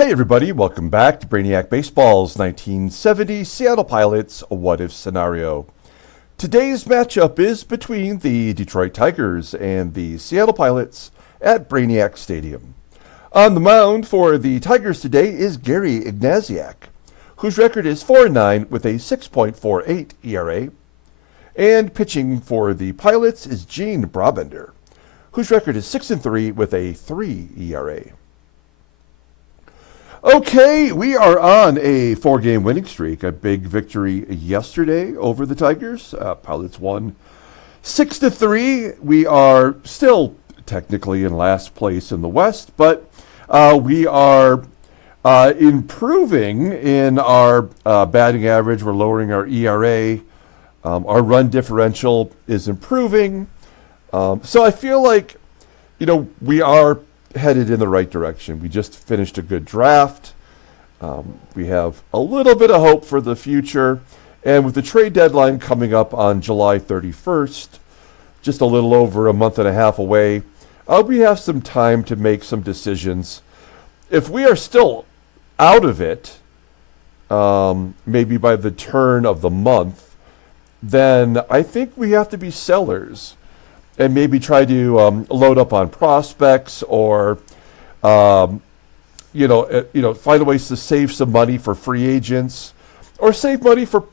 Hey everybody, welcome back to Brainiac Baseball's 1970 Seattle Pilots What If Scenario. Today's matchup is between the Detroit Tigers and the Seattle Pilots at Brainiac Stadium. On the mound for the Tigers today is Gary Ignasiak, whose record is 4-9 with a 6.48 ERA. And pitching for the Pilots is Gene Brabender, whose record is 6-3 with a 3 ERA. Okay, we are on a 4-game winning streak. A big victory yesterday over the Tigers. Pilots won 6-3. We are still technically in last place in the West, but we are improving in our batting average. We're lowering our ERA. Our run differential is improving. So I feel like, we are headed in the right direction. We just finished a good draft. We have a little bit of hope for the future. And with the trade deadline coming up on July 31st, just a little over a month and a half away, we have some time to make some decisions. If we are still out of it, maybe by the turn of the month, then I think we have to be sellers and maybe try to load up on prospects or, find ways to save some money for free agents or save money for,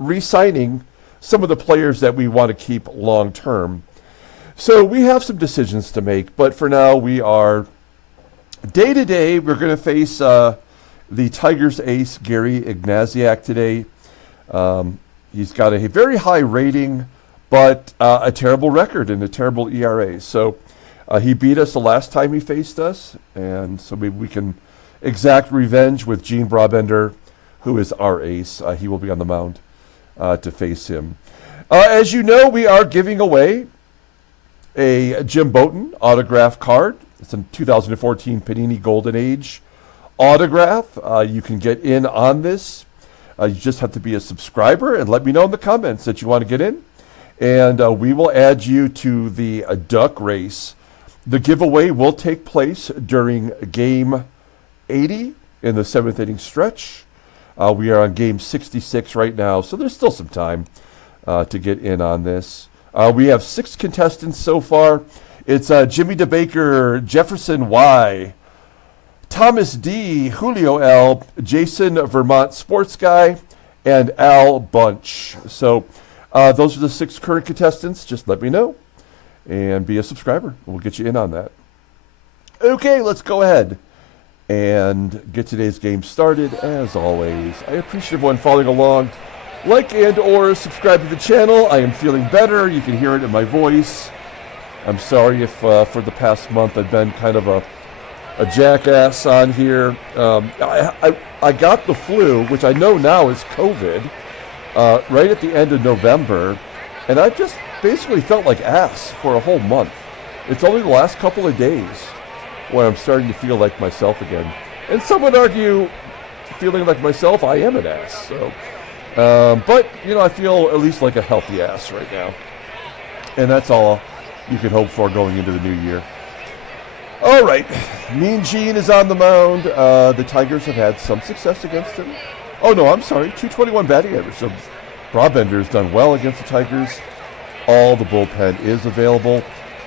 re-signing some of the players that we want to keep long term. So we have some decisions to make, but for now we are day to day. We're going to face the Tigers ace, Gary Ignasiak, today. He's got a very high rating, but a terrible record and a terrible ERA. So he beat us the last time he faced us, and so maybe we can exact revenge with Gene Brabender, who is our ace. He will be on the mound to face him. As you know, we are giving away a Jim Bouton autograph card. It's a 2014 Panini Golden Age autograph. You can get in on this. You just have to be a subscriber and let me know in the comments that you want to get in. And we will add you to the duck race. The giveaway will take place during game 80 in the 7th inning stretch. We are on game 66 right now, so there's still some time to get in on this. We have 6 contestants so far. It's Jimmy DeBaker, Jefferson Y, Thomas D, Julio L, Jason Vermont Sports Guy, and Al Bunch. So those are the 6 current contestants. Just let me know and be a subscriber. We'll get you in on that. Okay, let's go ahead and get today's game started. As always, I appreciate everyone following along. Like and or subscribe to the channel. I am feeling better. You can hear it in my voice. I'm sorry if for the past month I've been kind of a jackass on here. I got the flu, which I know now is COVID, right at the end of November, and I've just basically felt like ass for a whole month. It's only the last couple of days when I'm starting to feel like myself again. And some would argue, feeling like myself, I am an ass. So, but I feel at least like a healthy ass right now, and that's all you can hope for going into the new year. All right, Mean Gene is on the mound. The Tigers have had some success against him. Oh, no, I'm sorry, 221 batting average. So Brabender has done well against the Tigers. All the bullpen is available.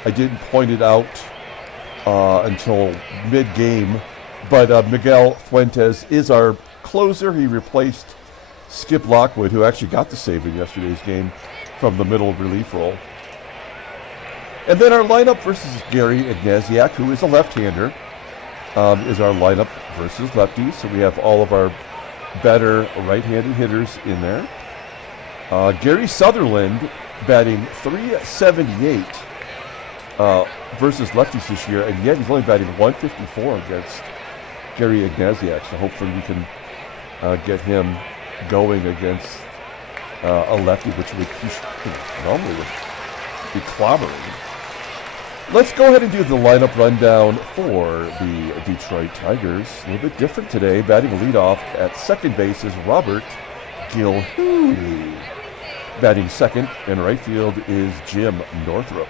I didn't point it out until mid-game, but Miguel Fuentes is our closer. He replaced Skip Lockwood, who actually got the save in yesterday's game from the middle relief role. And then our lineup versus Gary Ignasiak, who is a left-hander, is our lineup versus lefties. So we have all of our better right-handed hitters in there. Gary Sutherland batting .378 versus lefties this year, and yet he's only batting .154 against Gary Ignasiak. So hopefully we can get him going against a lefty, which would normally would be clobbering. Let's go ahead and do the lineup rundown for the Detroit Tigers. A little bit different today. Batting leadoff at second base is Robert Gilhooly. Batting second in right field is Jim Northrup.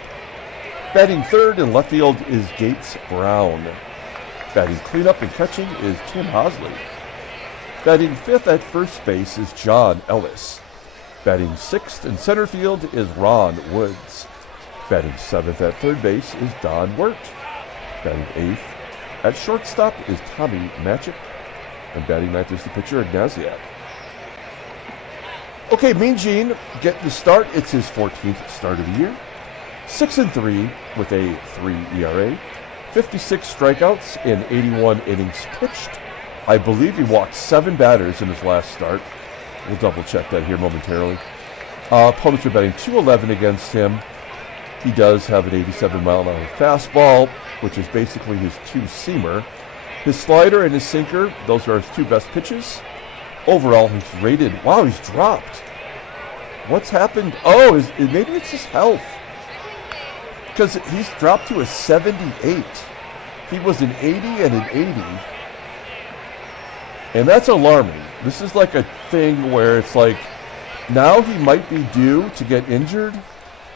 Batting third in left field is Gates Brown. Batting cleanup and catching is Tim Hosley. Batting fifth at first base is John Ellis. Batting sixth in center field is Ron Woods. Batting seventh at third base is Don Wirt. Batting eighth at shortstop is Tommie MATCHICK. And batting ninth is the pitcher Ignasiak. Okay, Mean Gene getting the start. It's his 14th start of the year. 6-3 with a 3 ERA. 56 strikeouts in 81 innings pitched. I believe he walked 7 batters in his last start. We'll double check that here momentarily. Opponents are batting .211 against him. He does have an 87-mile-an-hour fastball, which is basically his two-seamer. His slider and his sinker, those are his 2 best pitches. Overall, he's rated, wow, he's dropped. What's happened? Oh, maybe it's his health. Because he's dropped to a 78. He was an 80 and an 80. And that's alarming. This is like a thing where it's like, now he might be due to get injured,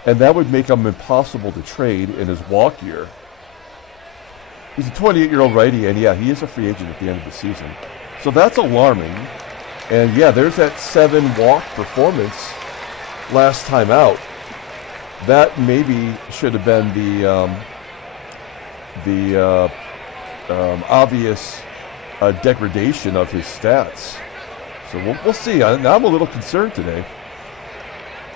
and that would make him impossible to trade in his walk year. He's a 28-year-old righty, and yeah, he is a free agent at the end of the season. So that's alarming. And yeah, there's that 7-walk performance last time out. That maybe should have been the obvious degradation of his stats. So we'll see. Now I'm a little concerned today.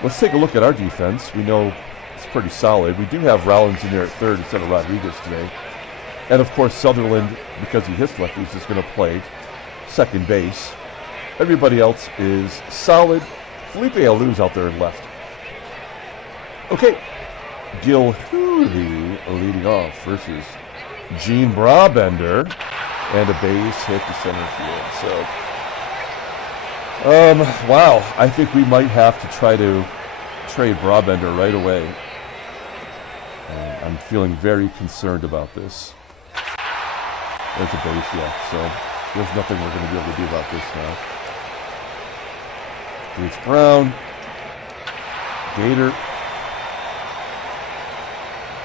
Let's take a look at our defense. We know it's pretty solid. We do have Rollins in there at third instead of Rodriguez today. And of course, Sutherland, because he hits lefties, is going to play second base. Everybody else is solid. Felipe Alou's out there in left. Okay, Gilhoooley leading off versus Gene Brabender, and a base hit to center field. So, wow, I think we might have to try to trade Brabender right away. I'm feeling very concerned about this. There's a base, yeah, so there's nothing we're going to be able to do about this now. It's Brown. Gator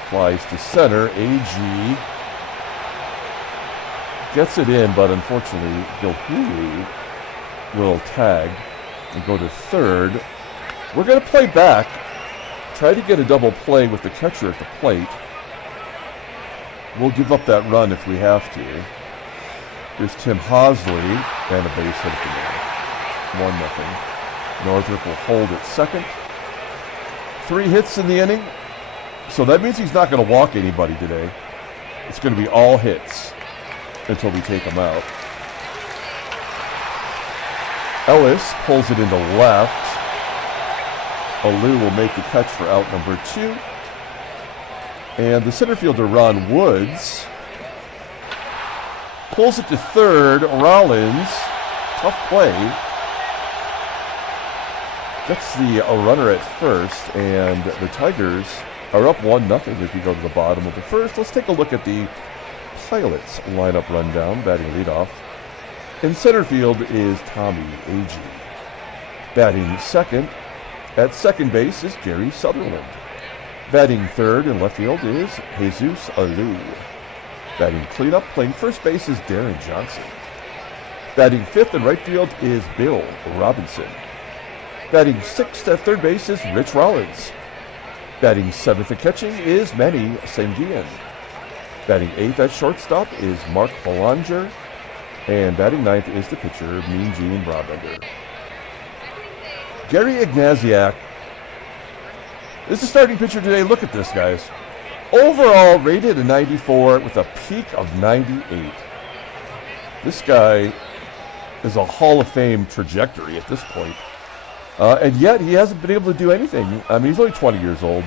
flies to center. AGEE gets it in, but unfortunately, Gilhoooley will tag and go to third. We're going to play back. Try to get a double play with the catcher at the plate. We'll give up that run if we have to. There's Tim Hosley and a base hit at the middle. 1-0. NORTHRUP will hold at second. 3 hits in the inning. So that means he's not going to walk anybody today. It's going to be all hits until we take him out. Ellis pulls it into left. ALOU will make the catch for out number 2. And the center fielder, Ron Woods, pulls it to third. Rollins, tough play, gets the runner at first, and the Tigers are up 1-0 as we go to the bottom of the first. Let's take a look at the Pilots lineup rundown. Batting leadoff in center field is Tommie, AGEE. Batting second at second base is Gary Sutherland. Batting third in left field is Jesus ALOU. Batting cleanup, playing first base is Deron Johnson. Batting fifth in right field is Bill Robinson. Batting sixth at third base is Rich Rollins. Batting seventh at catching is Manny SANGUILLEN. Batting eighth at shortstop is Mark Belanger. And batting ninth is the pitcher, Mean Gene Brabender. Gary Ignasiak is the starting pitcher today. Look at this, guys. Overall rated a 94 with a peak of 98. This guy is a Hall of Fame trajectory at this point. And yet he hasn't been able to do anything. I mean, he's only 20 years old.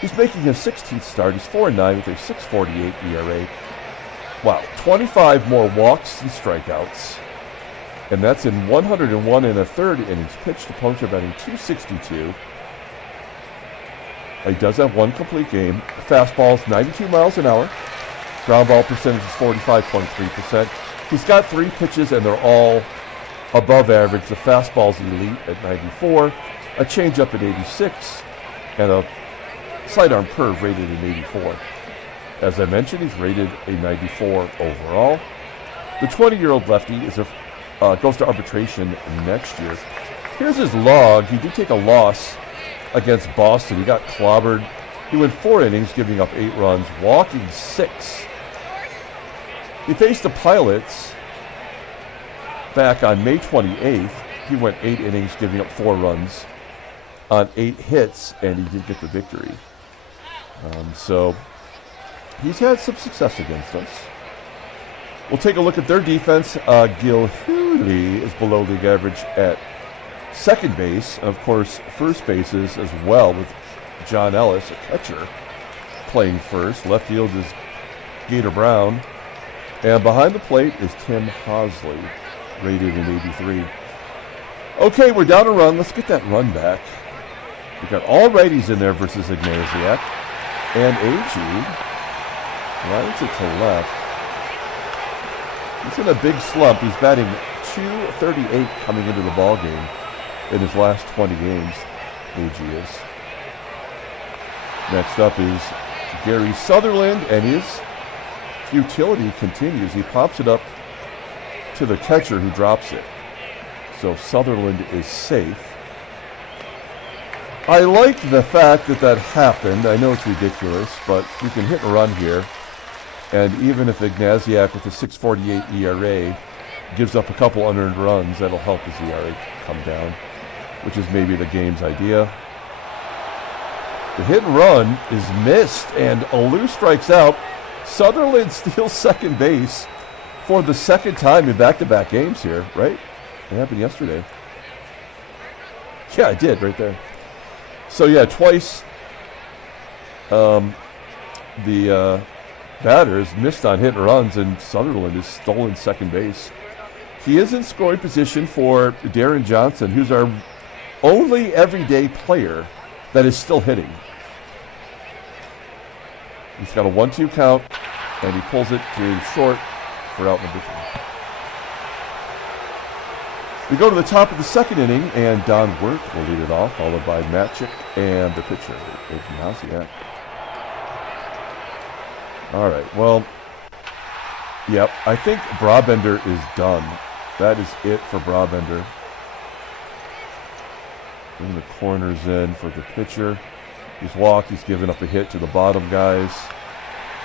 He's making his 16th start. He's 4-9 with a 6.48 ERA. Wow, 25 more walks and strikeouts. And that's in 101 1/3 innings pitched. Opponents are batting .262. He does have one complete game. Fastball is 92 miles an hour. Ground ball percentage is 45.3%. He's got 3 pitches, and they're all above average. The fastball's elite at 94, a changeup at 86, and a sidearm curve rated at 84. As I mentioned, he's rated a 94 overall. The 20-year-old lefty goes to arbitration next year. Here's his log. He did take a loss against Boston. He got clobbered. He went 4 innings, giving up 8 runs, walking 6. He faced the Pilots back on May 28th. He went 8 innings, giving up 4 runs on 8 hits, and he did get the victory. So he's had some success against us. We'll take a look at their defense. GILHOOLEY is below league average at second base. And of course, first bases as well, with John Ellis, a catcher, playing first. Left field is Gator Brown. And behind the plate is Tim Hosley, rated an 83. Okay, we're down a run. Let's get that run back. We've got all righties in there versus Ignasiak. And AGEE lines it to left. He's in a big slump. He's batting .238 coming into the ball game in his last 20 games. AGEE is. Next up is Gary Sutherland, and his futility continues. He pops it up to the catcher, who drops it. So Sutherland is safe. I like the fact that that happened. I know it's ridiculous, but we can hit and run here. And even if Ignasiak with a 6.48 ERA gives up a couple unearned runs, that'll help his ERA come down, which is maybe the game's idea. The hit and run is missed, and ALOU strikes out. Sutherland steals second base for the second time in back-to-back games here, right? It happened yesterday. Yeah, I did right there. So yeah, twice the batters missed on hit and runs, and Sutherland has stolen second base. He is in scoring position for Deron Johnson, who's our only everyday player that is still hitting. He's got a 1-2 count, and he pulls it to short for out number 3. We go to the top of the second inning, and Don WERT will lead it off, followed by MATCHICK and the pitcher, Ignasiak. All right, well, yep, I think Brabender is done. That is it for Brabender. Bring the corners in for the pitcher. He's walked, he's given up a hit to the bottom guys.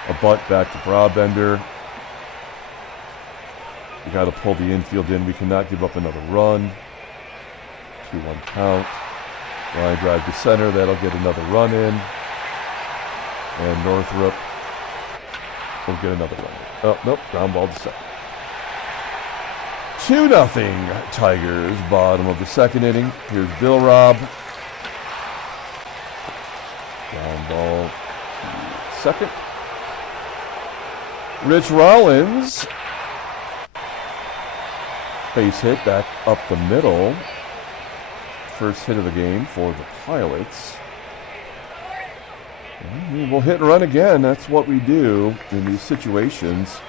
A bunt back to Brabender. We got to pull the infield in. We cannot give up another run. 2-1 count. Line drive to center. That'll get another run in. And NORTHRUP will get another run in. Oh, nope. Ground ball to second. 2-0 Tigers. Bottom of the second inning. Here's Bill Robb. Ground ball to second. Rich Rollins. Base hit back up the middle. First hit of the game for the Pilots. And we'll hit and run again. That's what we do in these situations.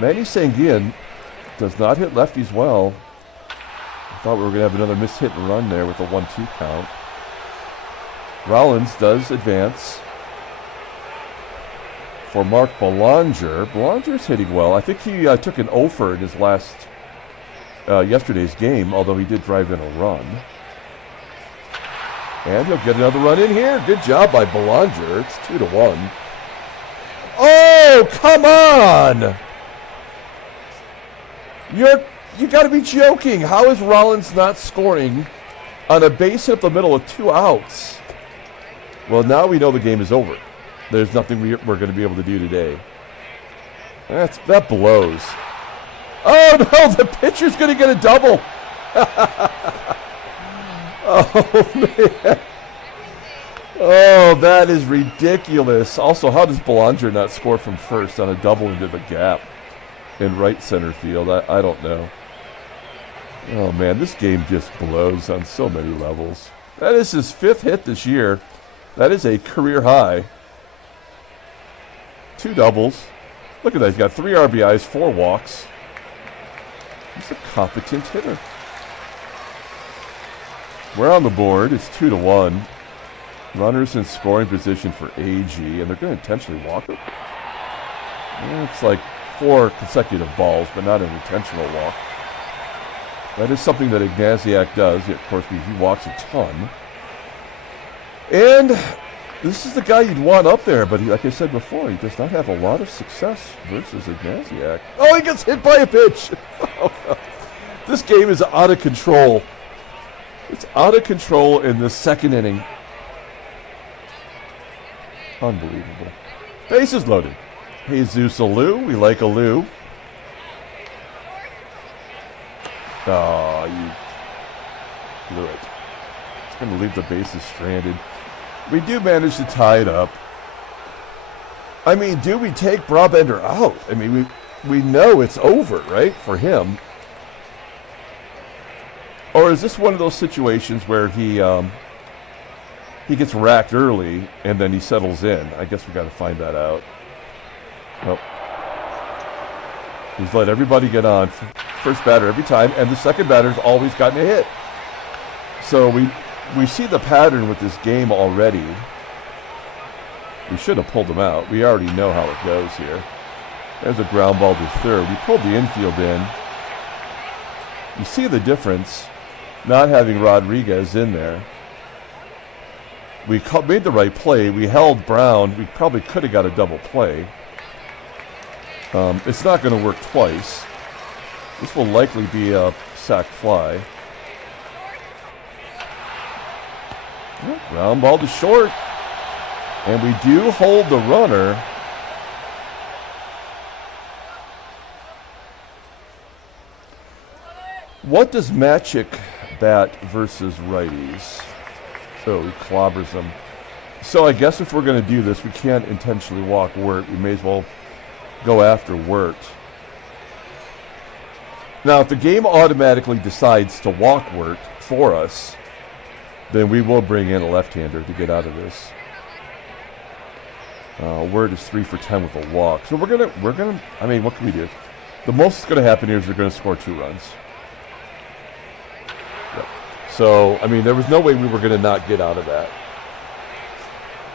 Manny SANGUILLEN does not hit lefties well. I thought we were going to have another missed hit and run there with a 1-2 count. Rollins does advance for Mark Belanger. Belanger's hitting well. I think he took an offer in his last yesterday's game, although he did drive in a run. And he'll get another run in here. Good job by Belanger. It's 2-1. Oh, come on! You got to be joking. How is Rollins not scoring on a base hit up the middle with 2 outs? Well, now we know the game is over. There's nothing we're going to be able to do today. That blows. Oh, no, the pitcher's going to get a double. Oh, man. Oh, that is ridiculous. Also, how does Belanger not score from first on a double into the gap in right center field? I don't know. Oh, man, this game just blows on so many levels. That is his 5th hit this year. That is a career high. 2 doubles. Look at that. He's got 3 RBIs, 4 walks. He's a competent hitter. We're on the board. It's 2-1. Runners in scoring position for AGEE, and they're going to intentionally walk him. It's like 4 consecutive balls, but not an intentional walk. That is something that Ignasiak does. Of course, he walks a ton. And this is the guy you'd want up there, but like I said before, he does not have a lot of success versus Ignasiak. Oh, he gets hit by a pitch! This game is out of control. It's out of control in the second inning. Unbelievable. Bases loaded. Jesus ALOU. We like ALOU. Oh, you blew it. It's going to leave the bases stranded. We do manage to tie it up. I mean, do we take Brabender out? I mean, we know it's over, right, for him. Or is this one of those situations where he gets racked early and then he settles in? I guess we got to find that out. Nope. He's let everybody get on. First batter every time, and the second batter's always gotten a hit. So we see the pattern with this game already. We should have pulled him out. We already know how it goes here. There's a ground ball to third. We pulled the infield in. You see the difference not having Rodriguez in there. We made the right play. We held Brown. We probably could have got a double play. It's not going to work twice. This will likely be a sac fly. Ground ball to short. And we do hold the runner. What does MATCHIK bat versus righties? Oh, he clobbers them. So I guess if we're going to do this, we can't intentionally walk WERT. We may as well go after WERT. Now, if the game automatically decides to walk WERT for us, then we will bring in a left-hander to get out of this. WERT is 3 for 10 with a walk. So we're gonna, I mean, what can we do? The most that's gonna happen here is we're gonna score 2 runs. Yep. So, I mean, there was no way we were gonna not get out of that.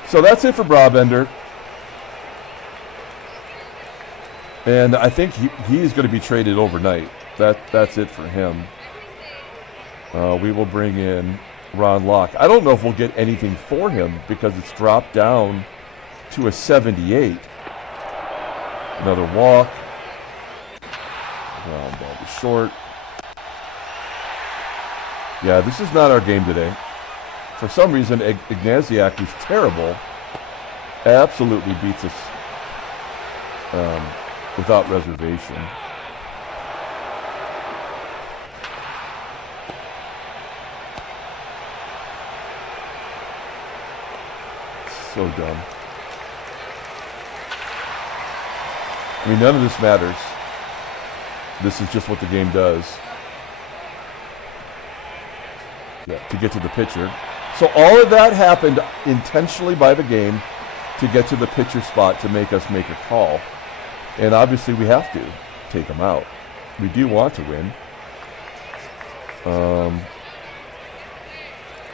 So that's it for Brabender. And I think he's gonna be traded overnight. That's it for him. We will bring in Ron Locke. I don't know if we'll get anything for him because it's dropped down to a 78. Another walk. Ground ball to short. Yeah, this is not our game today. For some reason, Ignasiak, who's terrible, absolutely beats us without reservation. So dumb. I mean, none of this matters. This is just what the game does. Yeah, to get to the pitcher. So all of that happened intentionally by the game to get to the pitcher spot to make us make a call. And obviously we have to take him out. We do want to win.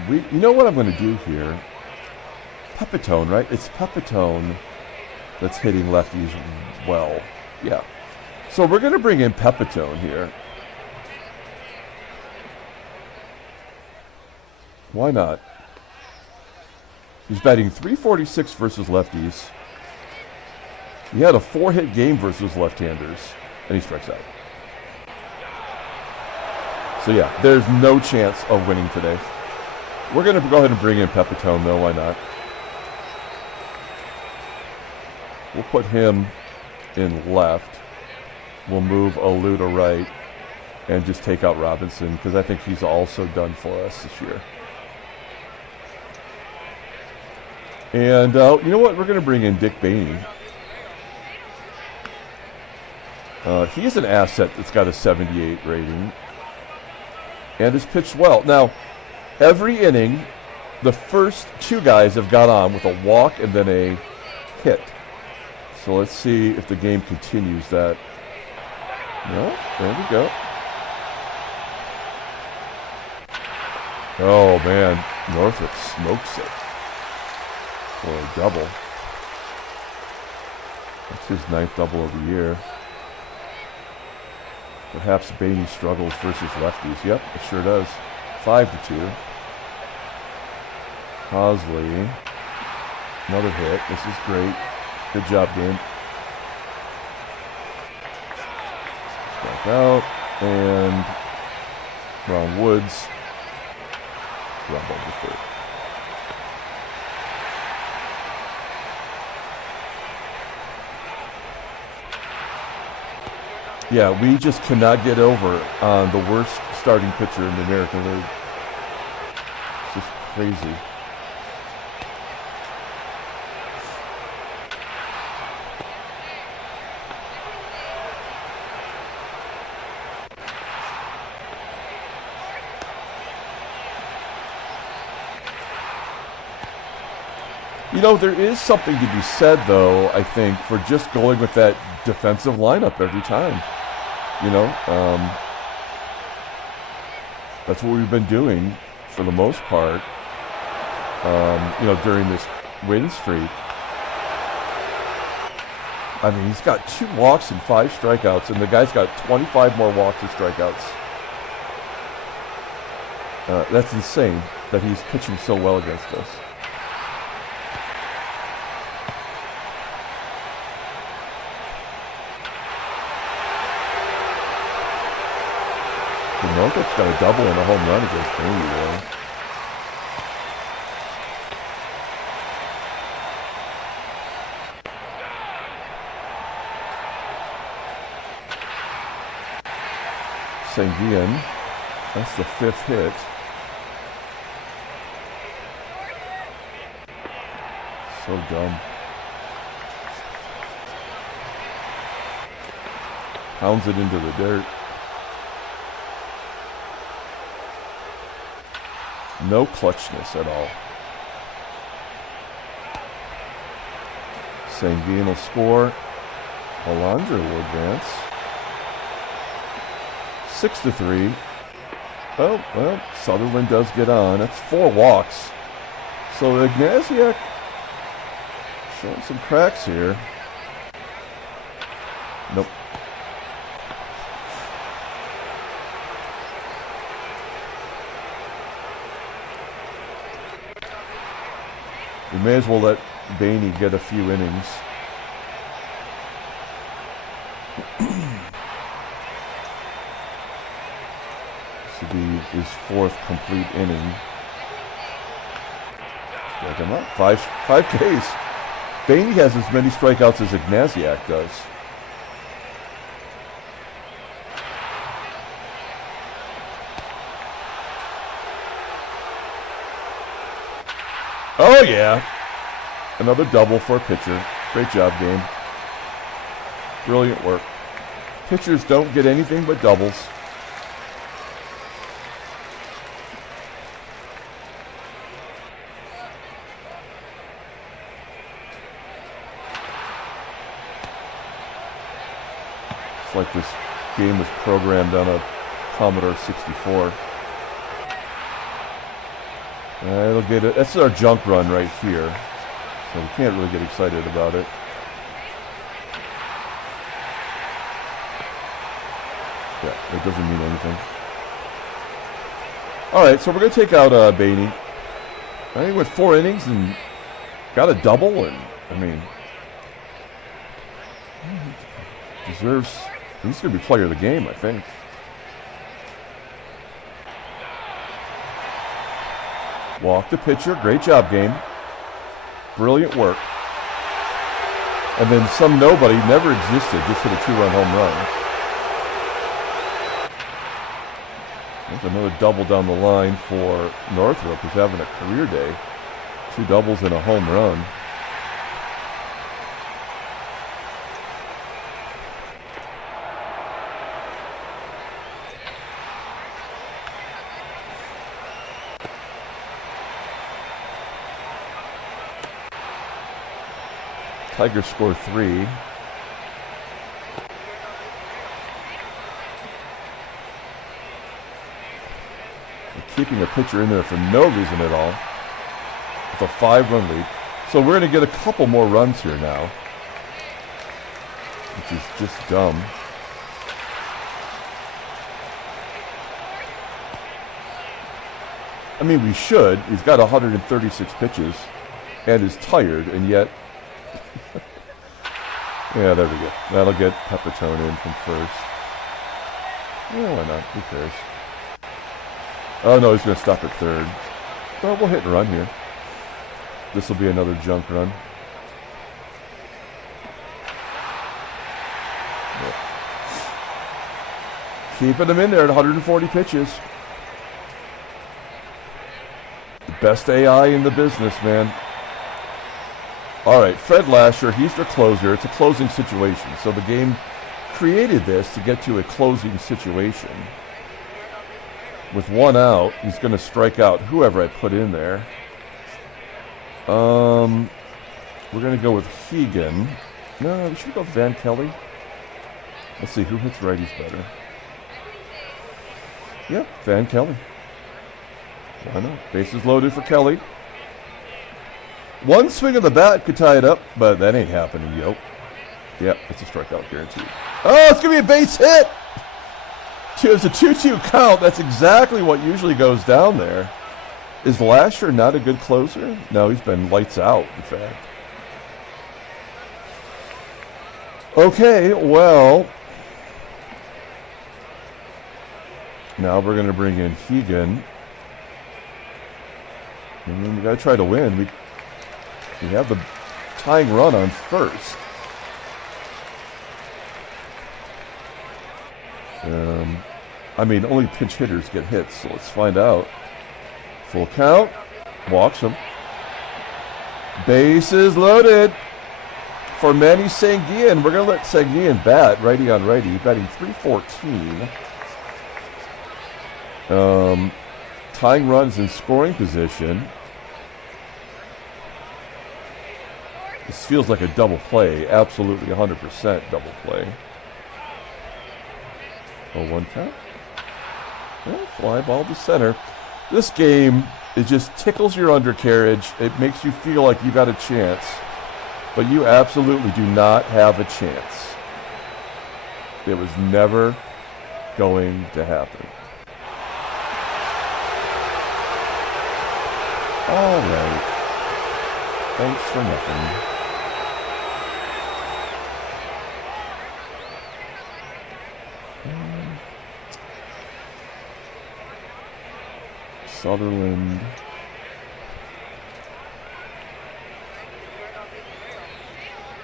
You know what I'm going to do here? Pepitone, right? It's Pepitone that's hitting lefties well. Yeah. So we're going to bring in Pepitone here. Why not? He's batting .346 versus lefties. He had a 4-hit game versus left-handers, and he strikes out. So yeah, there's no chance of winning today. We're going to go ahead and bring in Pepitone, though. Why not? We'll put him in left. We'll move ALOU to right and just take out Robinson because I think he's also done for us this year. And you know what? We're going to bring in Dick Bainey. He's an asset that's got a 78 rating and has pitched well. Now, every inning, the first 2 guys have got on with a walk and then a hit. So let's see if the game continues that. No, there we go. Oh man, Northrup smokes it for a double. That's his 9th double of the year. Perhaps Bainey struggles versus lefties. Yep, it sure does. 5-2. HOSLEY. Another hit. This is great. Good job, game. Back out. And Ron Woods. Rumble the third. Yeah, we just cannot get over on the worst starting pitcher in the American League. It's just crazy. You know, there is something to be said, though, I think, for just going with that defensive lineup every time. You know, that's what we've been doing for the most part, you know, during this winning streak. I mean, he's got 2 walks and 5 strikeouts, and the guy's got 25 more walks and strikeouts. That's insane that he's pitching so well against us. Northrop's got a double and a home run against Manny, though. SANGUILLEN, that's the 5th hit. So dumb. Pounds it into the dirt. No clutchness at all. SANGUILLEN will score. BELANGER will advance. 6-3. Oh, well, Sutherland does get on. That's 4 walks. So Ignasiak showing some cracks here. Nope. We may as well let Bainey get a few innings. This will be his 4th complete inning. Strike him up. 5 Ks. Bainey has as many strikeouts as Ignasiak does. Oh, yeah. Another double for a pitcher. Great job, game. Brilliant work. Pitchers don't get anything but doubles. It's like this game was programmed on a Commodore 64. It'll get it. That's our junk run right here, so we can't really get excited about it. Yeah, it doesn't mean anything. All right, so we're gonna take out Bainey. I think with 4 innings and got a double, and I mean, deserves. He's gonna be player of the game, I think. Walk the pitcher. Great job, game. Brilliant work. And then some nobody never existed, just hit a 2-run home run. There's another double down the line for Northrup, who's having a career day. 2 doubles and a home run. Tigers score 3. Keeping a pitcher in there for no reason at all. With a 5-run lead. So we're going to get a couple more runs here now. which is just dumb. I mean, we should. He's got 136 pitches and is tired, and yet... yeah, there we go. That'll get Peppertone in from first. Yeah, why not? Who cares? Oh, no, he's going to stop at third. Well, we'll hit and run here. This will be another junk run. Yeah. Keeping him in there at 140 pitches. Best AI in the business, man. All right, Fred Lasher, he's the closer. It's a closing situation. So the game created this to get to a closing situation. With one out, he's going to strike out whoever I put in there. We're going to go with Hegan. No, we should go with Van Kelly. Let's see, who hits righties better? Yep, Van Kelly. Why not? Bases loaded for Kelly. One swing of the bat could tie it up, but that ain't happening, yo. Yep, it's a strikeout guaranteed. Oh, it's going to be a base hit! It's a 2-2 count. That's exactly what usually goes down there. Is Lasher not a good closer? No, he's been lights out, in fact. Okay, well. Now we're going to bring in Hegan. I mean, we got to try to win. We have the tying run on first. I mean, only pinch hitters get hits, so let's find out. Full count. Walks him. Bases loaded for Manny SANGUILLEN. We're going to let SANGUILLEN bat righty on righty. He's batting .314. Tying runs in scoring position. This feels like a double play. Absolutely 100% double play. 0-1 count. Well, fly ball to center. This game, it just tickles your undercarriage. It makes you feel like you got a chance. But you absolutely do not have a chance. It was never going to happen. All right. Thanks for nothing. Sutherland.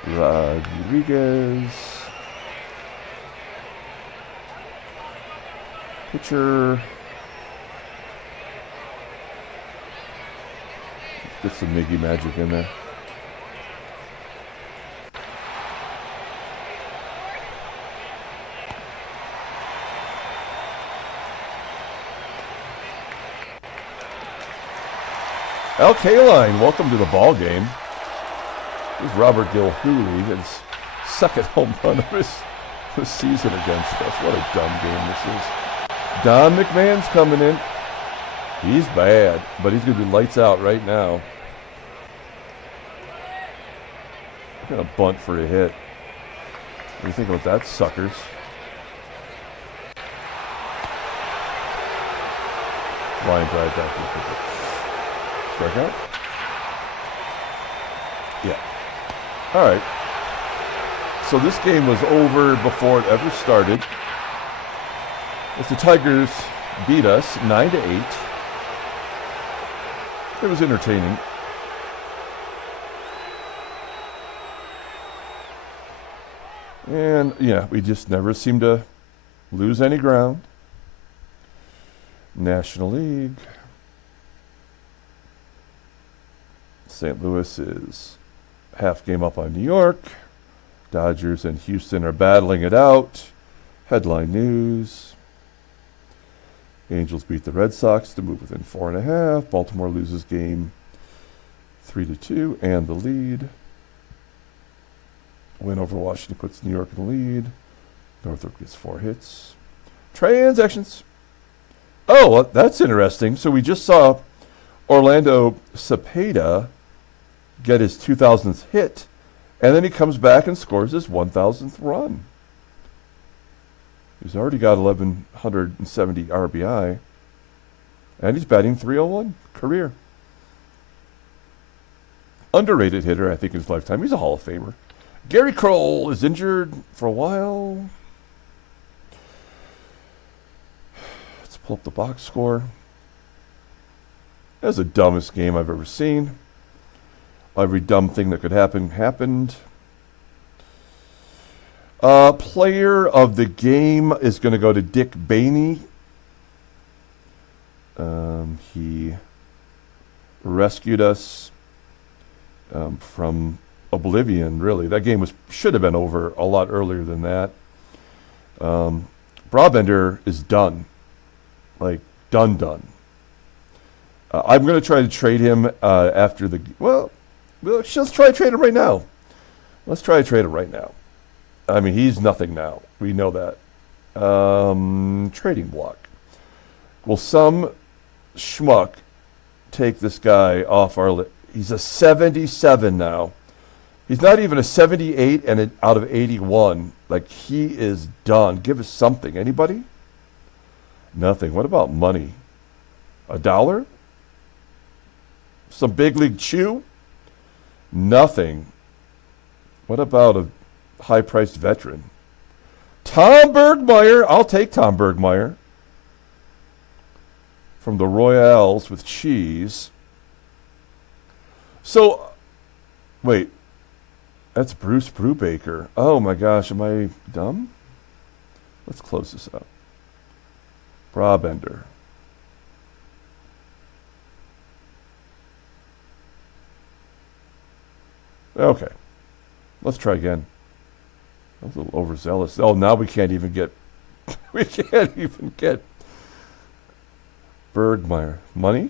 Rodriguez. Pitcher. Get some Miggy magic in there. Line, welcome to the ball game. This is Robert GILHOOLEY, his second home run of his season against us. What a dumb game this is. Don McMahon's coming in. He's bad, but he's going to be lights out right now. I'm going to bunt for a hit. What do you think about that, suckers? Line drive back to the pitcher. Strikeout? Yeah. All right. So this game was over before it ever started. As the Tigers beat us 9-8. It was entertaining. And, yeah, we just never seemed to lose any ground. National League. St. Louis is half game up on New York. Dodgers and Houston are battling it out. Headline news. Angels beat the Red Sox to move within 4.5. Baltimore loses game 3-2 and the lead. Win over Washington puts New York in the lead. Northrup gets 4 hits. Transactions. Oh, well, that's interesting. So we just saw Orlando Cepeda get his 2000th hit And then he comes back and scores his 1,000th run. He's already got 1,170 RBI. And he's batting .301 career. Underrated hitter, I think, in his lifetime. He's a Hall of Famer. Gary Kroll is injured for a while. Let's pull up the box score. That was the dumbest game I've ever seen. Every dumb thing that could happen happened. Player of the game is going to go to Dick Bainey. He rescued us from oblivion, really. That game should have been over a lot earlier than that. Brabender is done. Like, done. I'm going to try to trade him after the... Well, let's try to trade him right now. Let's try to trade him right now. I mean, he's nothing now. We know that. Trading block. Will some schmuck take this guy off our list? He's a 77 now. He's not even a 78 and out of 81. Like, he is done. Give us something. Anybody? Nothing. What about money? $1? Some big league chew? Nothing. What about a high-priced veteran? Tom Bergmeyer. I'll take Tom Bergmeyer. From the Royals with cheese. So, wait. That's Bruce Brubaker. Oh my gosh, am I dumb? Let's close this up. Brabender. Okay. Let's try again. That was a little overzealous. Oh, now we can't even get... we can't even get... Bergmeyer. Money?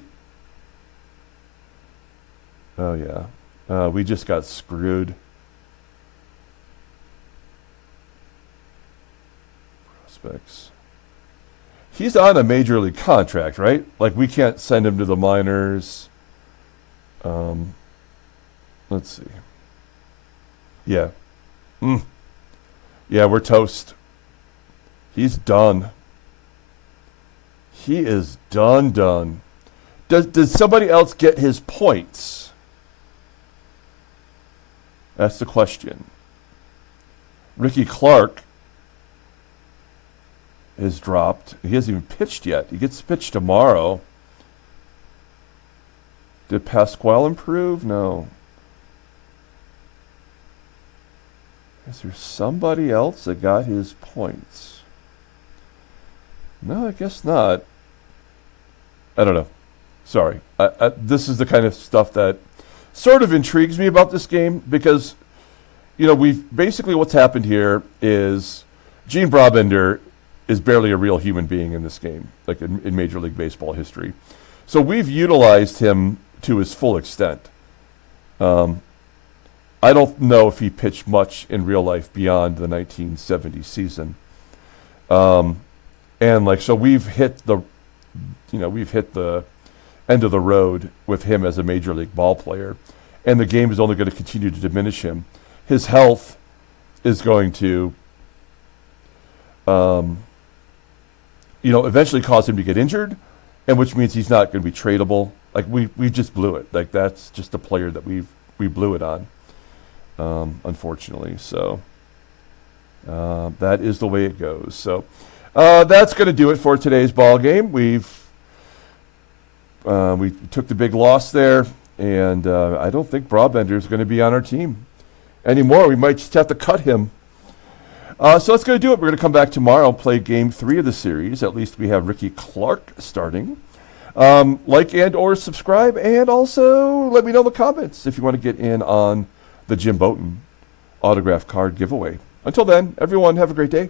Oh, yeah. We just got screwed. Prospects. He's on a major league contract, right? Like, we can't send him to the minors. Let's see. Yeah. Yeah, we're toast. He's done. He is done. Does somebody else get his points? That's the question. Ricky Clark is dropped. He hasn't even pitched yet. He gets pitched tomorrow. Did Pasquale improve? No. Is there somebody else that got his points? No, I guess not. I don't know. Sorry. This is the kind of stuff that sort of intrigues me about this game because, you know, basically what's happened here is Gene Brabender is barely a real human being in this game, like in Major League Baseball history. So we've utilized him to his full extent. I don't know if he pitched much in real life beyond the 1970 season. And like, so we've hit the end of the road with him as a major league ball player. And the game is only going to continue to diminish him. His health is going to, eventually cause him to get injured, and which means he's not going to be tradable. Like, we just blew it. Like, that's just a player that we blew it on. Unfortunately. So that is the way it goes. So that's going to do it for today's ball game. We took the big loss there, and I don't think Brabender is going to be on our team anymore. We might just have to cut him. So that's going to do it. We're going to come back tomorrow and play Game 3 of the series. At least we have Ricky Clark starting. Like and or subscribe, and also let me know in the comments if you want to get in on the Jim Bouton autograph card giveaway. Until then, everyone, have a great day.